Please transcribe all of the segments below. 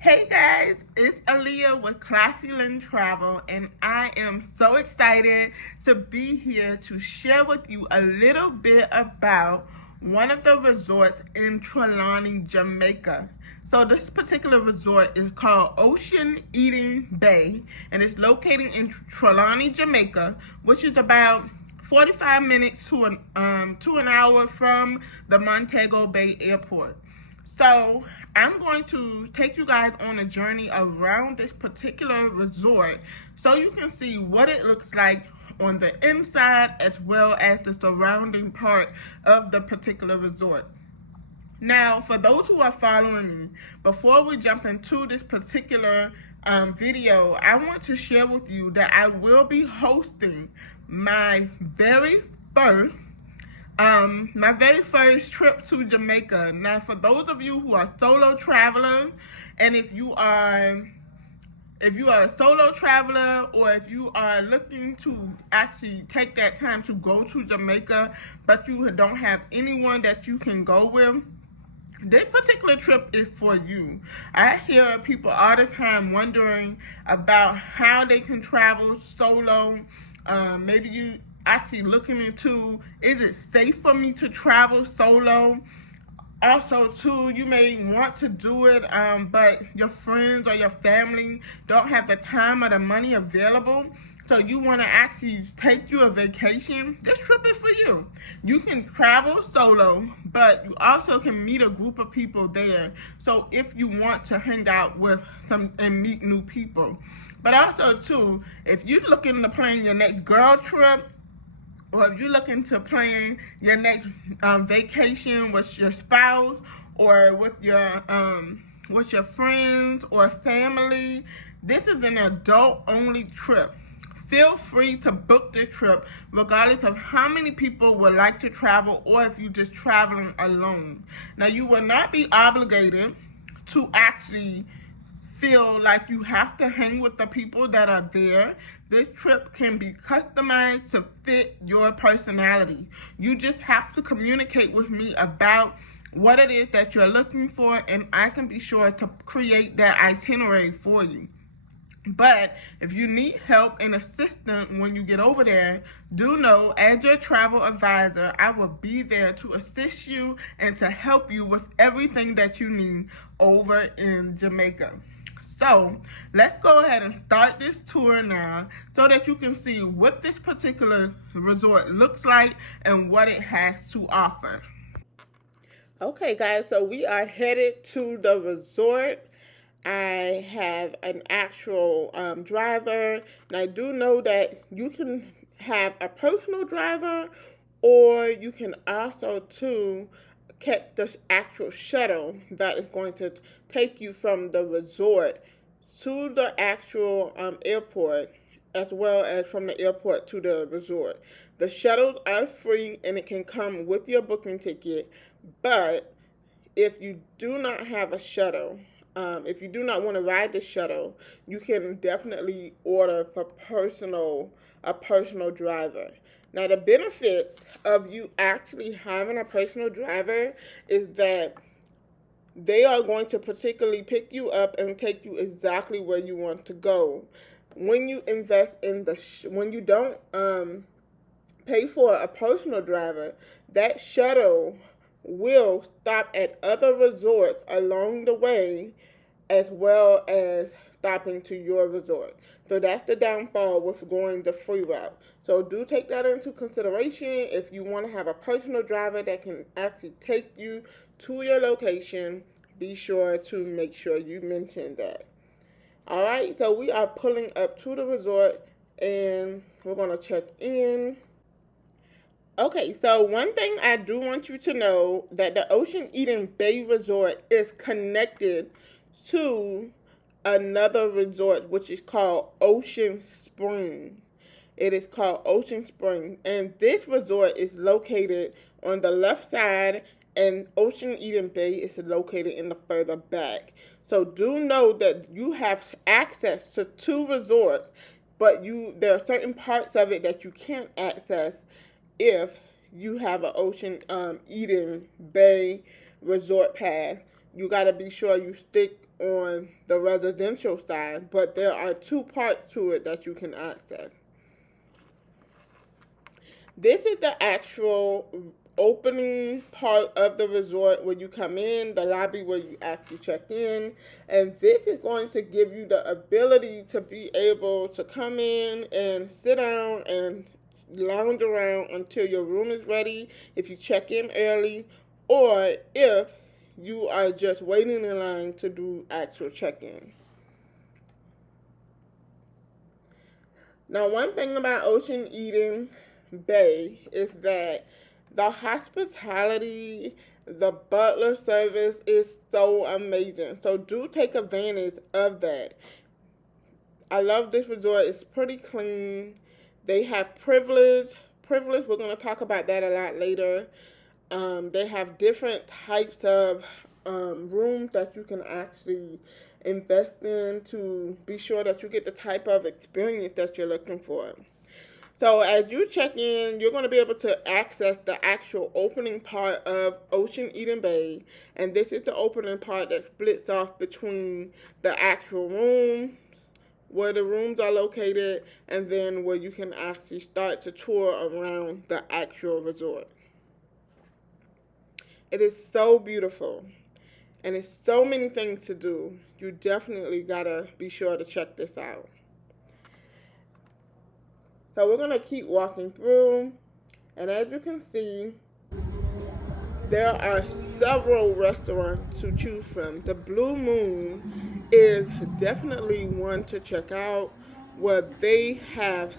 Hey guys, it's Aaliyah with Classy Lynn Travel, and I am so excited to be here to share with you a little bit about one of the resorts in Trelawney, Jamaica. So this particular resort is called Ocean Eating Bay, and it's located in Trelawney, Jamaica, which is about 45 minutes to an hour from the Montego Bay Airport. So I'm going to take you guys on a journey around this particular resort so you can see what it looks like on the inside as well as the surrounding part of the particular resort. Now, for those who are following me, before we jump into this particular video, I want to share with you that I will be hosting my very first my very first trip to Jamaica. Now, for those of you who are solo travelers, and if you are a solo traveler, or if you are looking to actually take that time to go to Jamaica, but you don't have anyone that you can go with, this particular trip is for you. I hear people all the time wondering about how they can travel solo. Maybe you actually looking into, is it safe for me to travel solo? Also, too, you may want to do it, but your friends or your family don't have the time or the money available. So you want to actually take you a vacation. This trip is for you. You can travel solo, but you also can meet a group of people there. So if you want to hang out with some and meet new people. But also, too, if you're looking to plan your next girl trip, or if you're looking to plan your next vacation with your spouse, or with your friends or family, this is an adult-only trip. Feel free to book the trip regardless of how many people would like to travel, or if you're just traveling alone. Now, you will not be obligated to actually feel like you have to hang with the people that are there. This trip can be customized to fit your personality. You just have to communicate with me about what it is that you're looking for, and I can be sure to create that itinerary for you. But if you need help and assistance when you get over there, do know, as your travel advisor, I will be there to assist you and to help you with everything that you need over in Jamaica. So let's go ahead and start this tour now so that you can see what this particular resort looks like and what it has to offer. Okay, guys, so we are headed to the resort. I have an actual driver, and I do know that you can have a personal driver, or you can also too catch the actual shuttle that is going to take you from the resort to the actual airport, as well as from the airport to the resort. The shuttles are free, and it can come with your booking ticket, but if you do not have a shuttle, if you do not want to ride the shuttle, you can definitely order for a personal driver. Now, the benefits of you actually having a personal driver is that they are going to particularly pick you up and take you exactly where you want to go. When you invest in when you don't pay for a personal driver, that shuttle will stop at other resorts along the way, as well as stopping to your resort. So that's the downfall with going the free route. So do take that into consideration if you want to have a personal driver that can actually take you to your location. Be sure to make sure you mention that. All right, so we are pulling up to the resort, and we're going to check in. Okay, so one thing I do want you to know, that the Ocean Eden Bay Resort is connected to another resort, which is called Ocean Spring. It is called Ocean Spring, and this resort is located on the left side, and Ocean Eden Bay is located in the further back. So do know that you have access to two resorts, but there are certain parts of it that you can't access if you have an Ocean Eden Bay resort pass. you got to be sure you stick on the residential side, but there are two parts to it that you can access. This is the actual opening part of the resort where you come in, the lobby where you actually check in, and this is going to give you the ability to be able to come in and sit down and lounge around until your room is ready if you check in early, or if you are just waiting in line to do actual check-in. Now, one thing about Ocean Eden Bay is that the hospitality, the butler service is so amazing. So do take advantage of that. I love this resort. It's pretty clean. They have privilege. Privilege, we're going to talk about that a lot later. They have different types of rooms that you can actually invest in to be sure that you get the type of experience that you're looking for. So as you check in, you're going to be able to access the actual opening part of Ocean Eden Bay, and this is the opening part that splits off between the actual room, where the rooms are located, and then where you can actually start to tour around the actual resort. It is so beautiful, and it's so many things to do. You definitely gotta be sure to check this out. So we're gonna keep walking through, and as you can see, there are several restaurants to choose from. The Blue Moon is definitely one to check out, where they have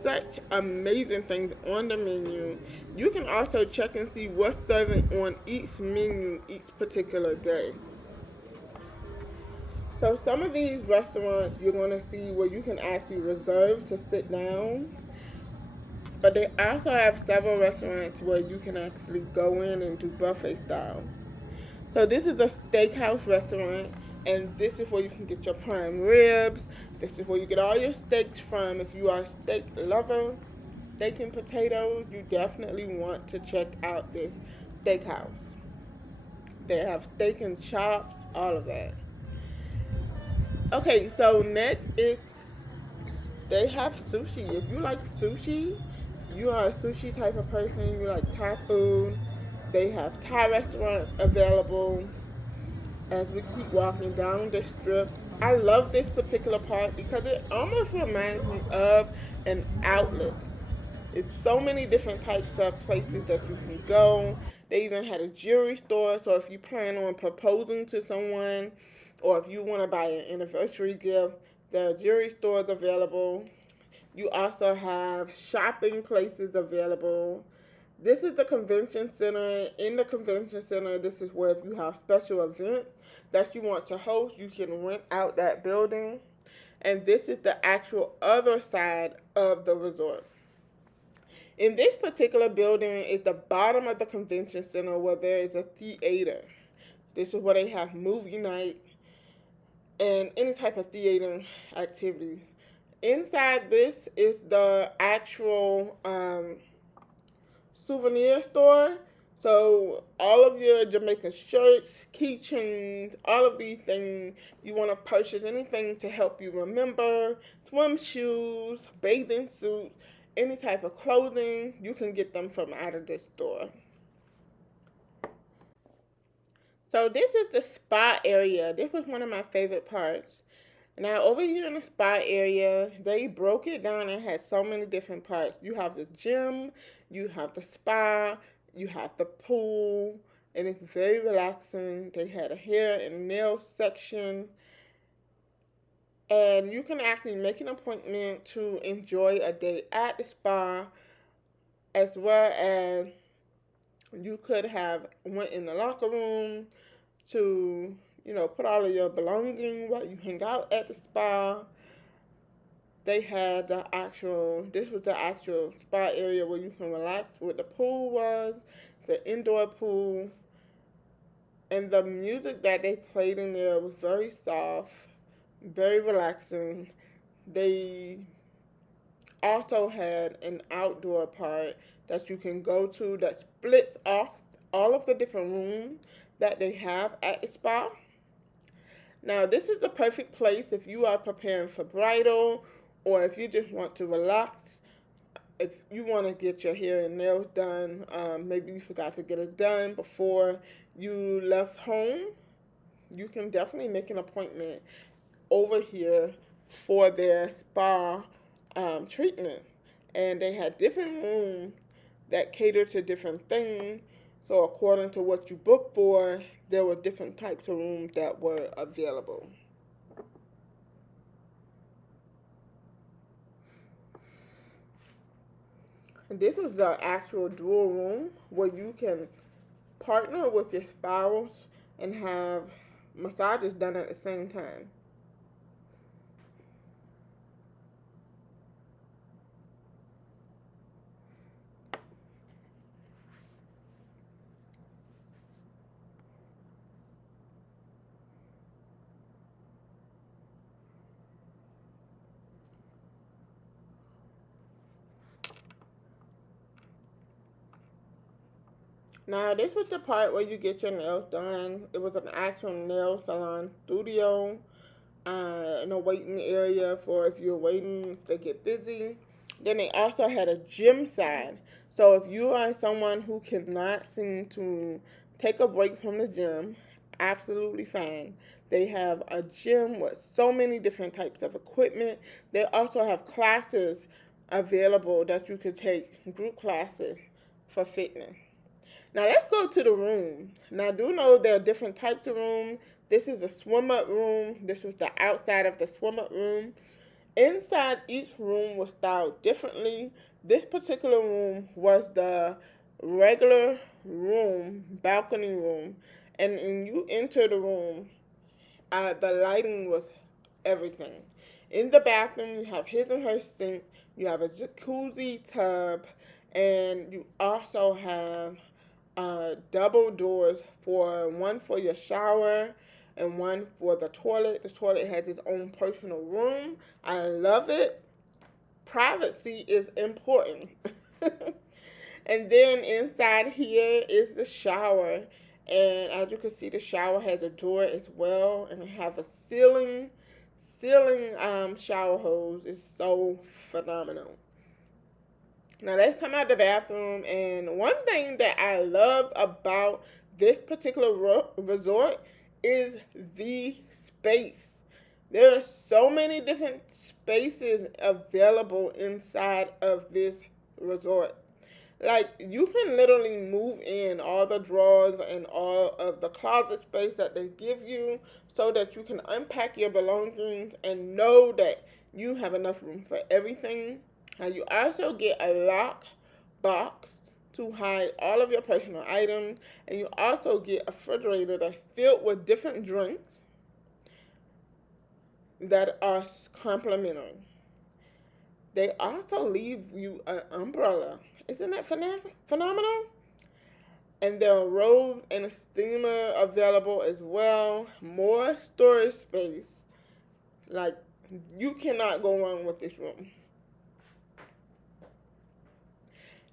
such amazing things on the menu. You can also check and see what's serving on each menu each particular day. So some of these restaurants you're going to see where you can actually reserve to sit down. But they also have several restaurants where you can actually go in and do buffet style. So this is a steakhouse restaurant, and this is where you can get your prime ribs. This is where you get all your steaks from. If you are a steak lover, steak and potatoes, you definitely want to check out this steakhouse. They have steak and chops, all of that. Okay, so next is they have sushi. If you like sushi, you are a sushi type of person, you like Thai food, they have Thai restaurants available as we keep walking down the strip. I love this particular part because it almost reminds me of an outlet. It's so many different types of places that you can go. They even had a jewelry store, so if you plan on proposing to someone or if you want to buy an anniversary gift, the jewelry store is available. You also have shopping places available. This is the convention center. In the convention center, this is where if you have special events that you want to host, you can rent out that building. And this is the actual other side of the resort. In this particular building is the bottom of the convention center where there is a theater. This is where they have movie night and any type of theater activities. Inside this is the actual souvenir store. So all of your Jamaican shirts, keychains, all of these things, you want to purchase anything to help you remember, swim shoes, bathing suits, any type of clothing, you can get them from out of this store. So this is the spa area. This was one of my favorite parts. Now over here in the spa area, they broke it down and had so many different parts. You have the gym, you have the spa, you have the pool, and it's very relaxing. They had a hair and nail section. And you can actually make an appointment to enjoy a day at the spa, as well as you could have went in the locker room to, put all of your belongings while you hang out at the spa. They had this was the actual spa area where you can relax where the pool was. It's an indoor pool. And the music that they played in there was very soft, very relaxing. They also had an outdoor part that you can go to that splits off all of the different rooms. that they have at the spa. Now, this is the perfect place if you are preparing for bridal or if you just want to relax. If you want to get your hair and nails done, maybe you forgot to get it done before you left home, you can definitely make an appointment over here for their spa treatment. And they had different rooms that cater to different things. So according to what you booked for, there were different types of rooms that were available. And this was the actual dual room where you can partner with your spouse and have massages done at the same time. Now, this was the part where you get your nails done. It was an actual nail salon studio in a waiting area for if you're waiting, if they get busy. Then they also had a gym side. So if you are someone who cannot seem to take a break from the gym, absolutely fine. They have a gym with so many different types of equipment. They also have classes available that you could take, group classes for fitness. Now let's go to the room. Now do know there are different types of rooms. This is a swim up room. This was the outside of the swim up room. Inside each room was styled differently. This particular room was the regular room, balcony room. And when you enter the room, the lighting was everything. In the bathroom, you have his and her sink. You have a jacuzzi tub. And you also have double doors for one for your shower and one for the toilet. The toilet has its own personal room. I love it. Privacy is important. And then inside here is the shower. And as you can see, the shower has a door as well, and it has a ceiling shower hose. Is so phenomenal. Now let's come out the bathroom, and one thing that I love about this particular resort is the space. There are so many different spaces available inside of this resort. Like, you can literally move in all the drawers and all of the closet space that they give you so that you can unpack your belongings and know that you have enough room for everything. And you also get a lock box to hide all of your personal items. And you also get a refrigerator that's filled with different drinks that are complimentary. They also leave you an umbrella. Isn't that phenomenal? And there are robes and a steamer available as well. More storage space. Like, you cannot go wrong with this room.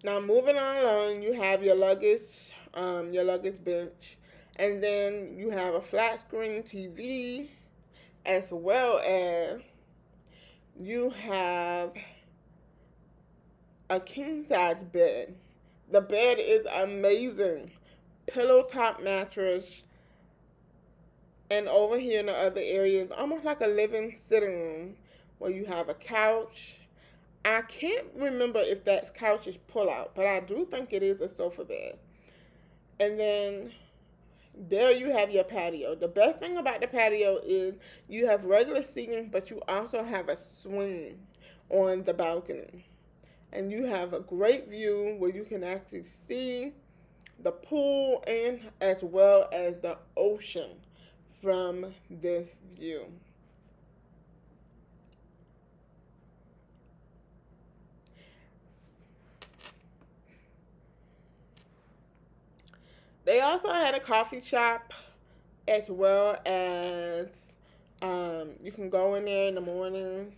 Now, moving on along, you have your luggage bench, and then you have a flat screen TV, as well as you have a king size bed. The bed is amazing. Pillow top mattress, and over here in the other area is almost like a living sitting room where you have a couch. I can't remember if that couch is pull out, but I do think it is a sofa bed. And then there you have your patio. The best thing about the patio is you have regular seating, but you also have a swing on the balcony. And you have a great view where you can actually see the pool and as well as the ocean from this view. They also had a coffee shop, as well as you can go in there in the mornings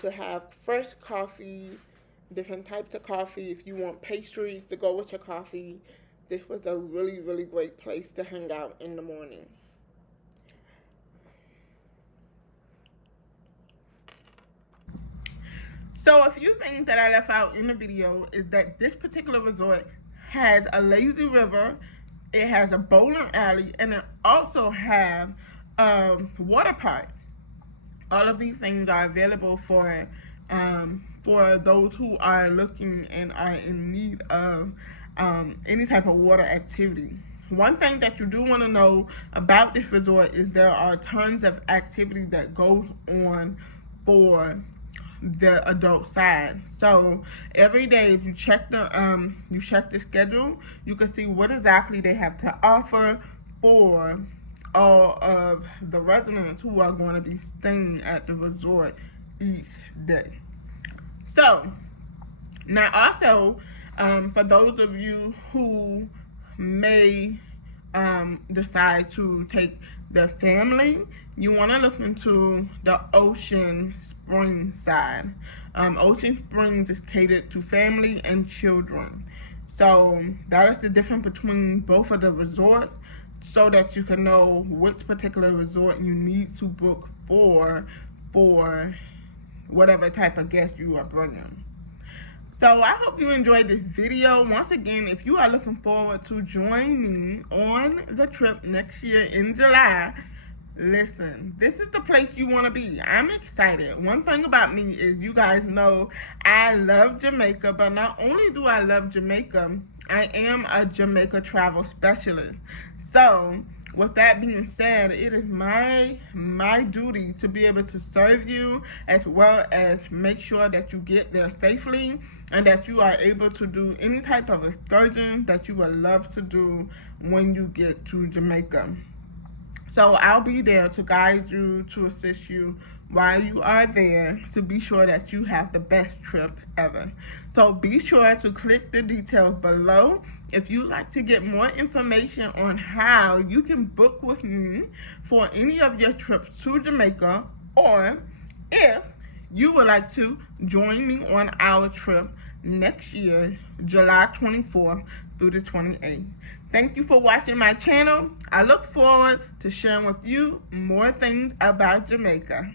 to have fresh coffee, different types of coffee. If you want pastries to go with your coffee, this was a really, really great place to hang out in the morning. So a few things that I left out in the video is that this particular resort has a lazy river, it has a bowling alley, and it also has a water park. All of these things are available for those who are looking and are in need of any type of water activity. One thing that you do want to know about this resort is there are tons of activity that goes on for the adult side. So every day, if you check the schedule, you can see what exactly they have to offer for all of the residents who are going to be staying at the resort each day. So now also, for those of you who may decide to take their family, you want to look into the Ocean Springs side. Ocean Springs is catered to family and children. So that is the difference between both of the resorts, so that you can know which particular resort you need to book for whatever type of guest you are bringing. So I hope you enjoyed this video. Once again, if you are looking forward to joining me on the trip next year in July, listen, this is the place you want to be. I'm excited. One thing about me is, you guys know I love Jamaica, but not only do I love Jamaica, I am a Jamaica travel specialist. So with that being said, it is my duty to be able to serve you, as well as make sure that you get there safely and that you are able to do any type of excursion that you would love to do when you get to Jamaica. So I'll be there to guide you, to assist you while you are there, to be sure that you have the best trip ever. So be sure to click the details below if you'd like to get more information on how you can book with me for any of your trips to Jamaica, or if you would like to join me on our trip next year, July 24th through the 28th. Thank you for watching my channel. I look forward to sharing with you more things about Jamaica.